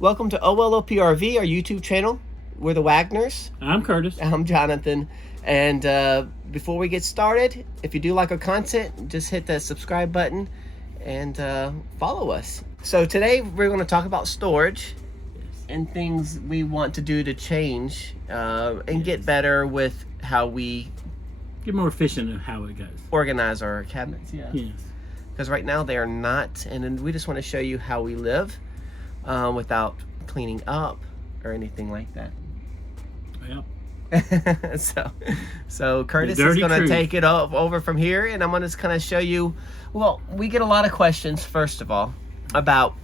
Welcome to OLOPRV, our YouTube channel. We're the Wagners. I'm Curtis. I'm Jonathan. And before we get started, if you do like our content, just hit that subscribe button and follow us. So today we're going to talk about storage and things we want to do to change and get better with how we get more efficient in how it goes. Organize our cabinets. Yes. Because right now they are not, and we just want to show you how we live without cleaning up or anything like that. Yep. so Curtis is going to take it over from here, and I'm going to kind of show you. Well, we get a lot of questions, first of all, about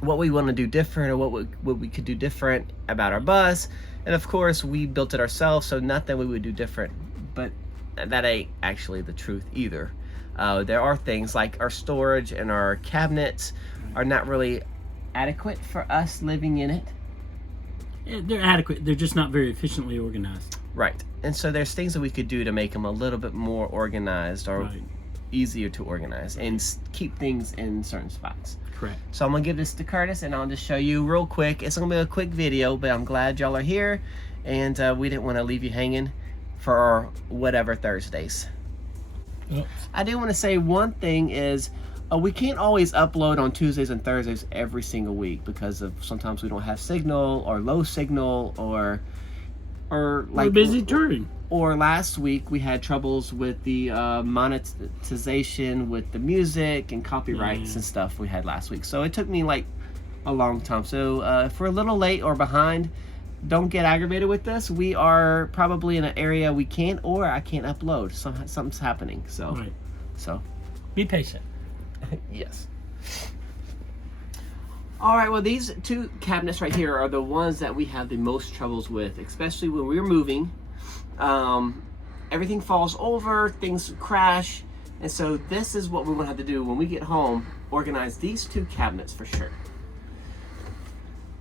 what we want to do different or what we could do different about our bus. And of course, we built it ourselves, so nothing we would do different. But that ain't actually the truth either. There are things like our storage and our cabinets are not really adequate for us living in it. Yeah, they're adequate. They're just not very efficiently organized. Right. And so there's things that we could do to make them a little bit more organized or easier to organize and keep things in certain spots. Correct. So I'm going to give this to Curtis, and I'll just show you real quick. It's going to be a quick video, but I'm glad y'all are here, and we didn't want to leave you hanging for our whatever Thursdays. Oops. I do want to say one thing is we can't always upload on Tuesdays and Thursdays every single week because of sometimes we don't have signal or low signal or like we're busy touring. Or last week we had troubles with the monetization with the music and copyrights and stuff we had last week. So it took me like a long time. So if we're a little late or behind, don't get aggravated with this. We are probably in an area we can't or I can't upload. Something's happening. So Be patient. Yes. All right, well, these two cabinets right here are the ones that we have the most troubles with, especially when we're moving. Everything falls over, things crash, and so this is what we want to have to do when we get home, organize these two cabinets for sure.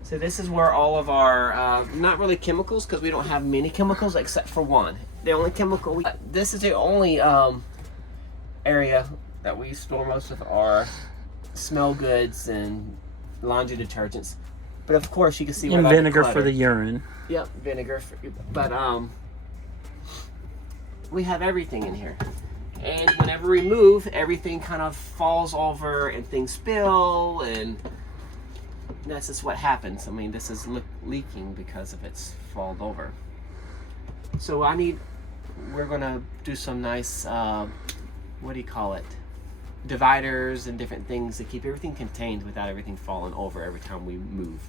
So this is where all of our, not really chemicals, because we don't have many chemicals except for one. The only chemical, this is the only area that we store most of our smell goods and laundry detergents. But of course you can see and vinegar for the urine. Yep, vinegar. But we have everything in here. And whenever we move, everything kind of falls over and things spill, and that's just what happens. I mean, this is leaking because of it's fallen over. So we're gonna do some nice, what do you call it? Dividers and different things to keep everything contained without everything falling over every time we move.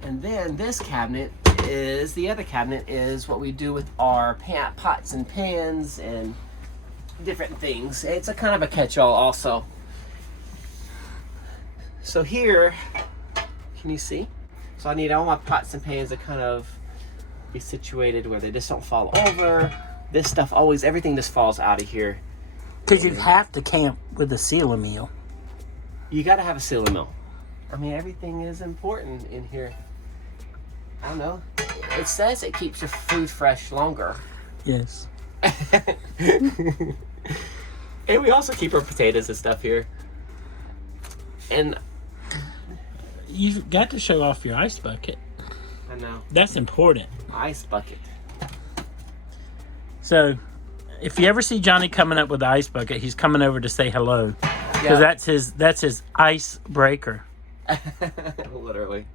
And then this cabinet is, the other cabinet is what we do with our pots and pans and different things. It's a kind of a catch-all also. So here, can you see? So I need all my pots and pans to kind of be situated where they just don't fall over. This stuff always, everything just falls out of here. Because you have to camp with a sealing meal. You got to have a sealing meal. I mean, everything is important in here. I don't know. It says it keeps your food fresh longer. Yes. And we also keep our potatoes and stuff here. And you've got to show off your ice bucket. I know. That's important. Ice bucket. So, if you ever see Johnny coming up with the ice bucket, he's coming over to say hello. Because that's his ice breaker. Literally.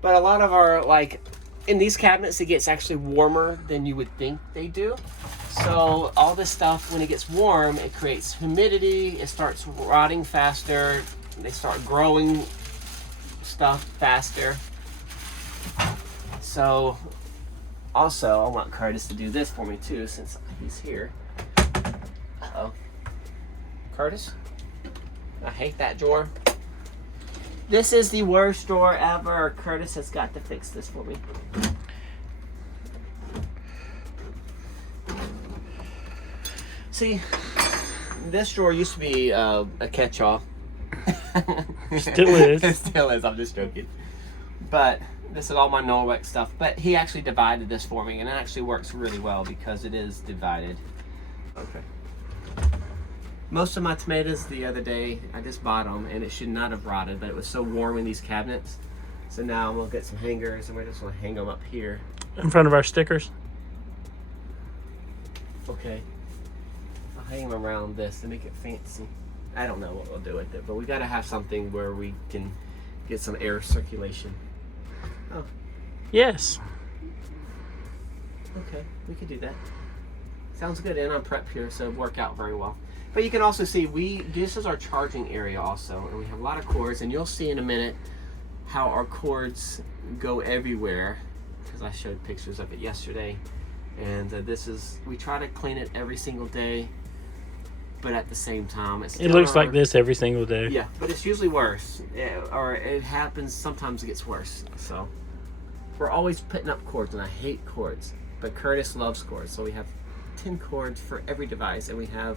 But a lot of our, like, in these cabinets, it gets actually warmer than you would think they do. So all this stuff, when it gets warm, it creates humidity. It starts rotting faster. They start growing stuff faster. So also, I want Curtis to do this for me too, since he's here. Uh-oh. Curtis? I hate that drawer. This is the worst drawer ever. Curtis has got to fix this for me. See, this drawer used to be a catch-all. Still is. It still is, I'm just joking. But this is all my Norwex stuff. But he actually divided this for me, and it actually works really well because it is divided. Okay. Most of my tomatoes the other day, I just bought them, and it should not have rotted, but it was so warm in these cabinets. So now I'm gonna get some hangers, and we're just gonna hang them up here. In front of our stickers? Okay. I'll hang them around this to make it fancy. I don't know what we'll do with it, but we gotta have something where we can get some air circulation. Oh. Yes. Okay, we could do that. Sounds good, and I'm prep here, so it'll work out very well. But you can also see, this is our charging area also, and we have a lot of cords, and you'll see in a minute how our cords go everywhere, because I showed pictures of it yesterday. And we try to clean it every single day, but at the same time, it looks like this every single day. Yeah, but it's usually worse, or it happens, sometimes it gets worse. So we're always putting up cords, and I hate cords, but Curtis loves cords, so we have 10 cords for every device, and we have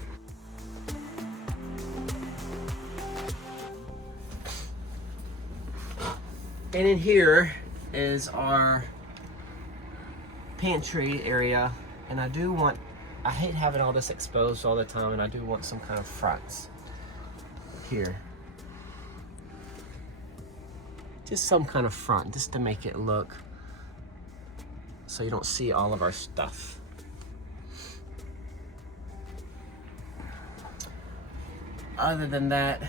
and in here is our pantry area, and I hate having all this exposed all the time, and I do want some kind of fronts here, just some kind of front, just to make it look so you don't see all of our stuff. Other than that,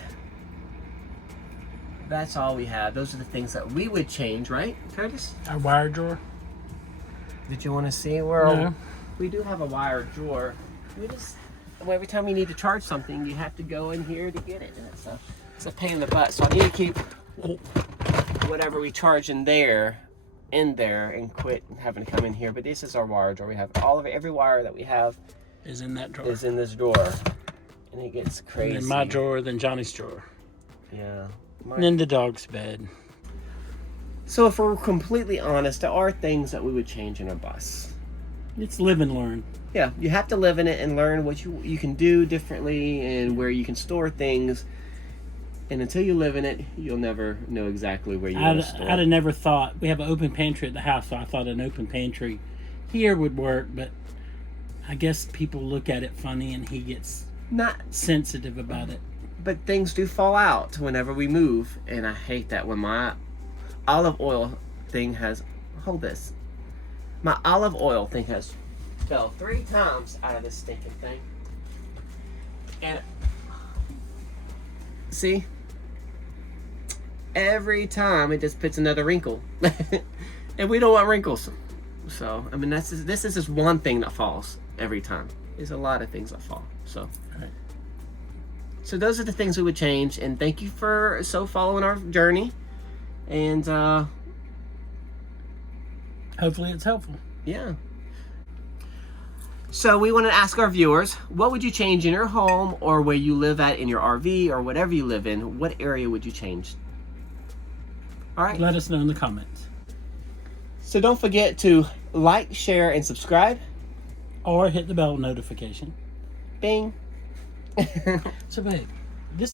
that's all we have. Those are the things that we would change, right, Curtis? Our wire drawer. Did you want to see where we do have a wire drawer? Every time you need to charge something, you have to go in here to get it. And it's a pain in the butt. So I need to keep whatever we charge in there and quit having to come in here. But this is our wire drawer. We have every wire that we have is in that drawer. Is in this drawer, and it gets crazy. And then my drawer, then Johnny's drawer. Yeah. And then the dog's bed. So if we're completely honest, there are things that we would change in a bus. It's live and learn. Yeah, you have to live in it and learn what you can do differently and where you can store things. And until you live in it, you'll never know exactly where you want to store. I'd have never thought. We have an open pantry at the house, so I thought an open pantry here would work. But I guess people look at it funny, and he gets not sensitive about it. But things do fall out whenever we move, and I hate that when my olive oil thing has, hold this, my olive oil thing has fell 3 times out of this stinking thing. And see, every time it just puts another wrinkle. And we don't want wrinkles. So, I mean, this is just one thing that falls every time. There's a lot of things that fall, so. So those are the things we would change, and thank you for following our journey, and hopefully it's helpful. Yeah. So we want to ask our viewers, what would you change in your home or where you live at in your RV or whatever you live in? What area would you change? All right. Let us know in the comments. So don't forget to like, share, and subscribe. Or hit the bell notification. Bing. So babe,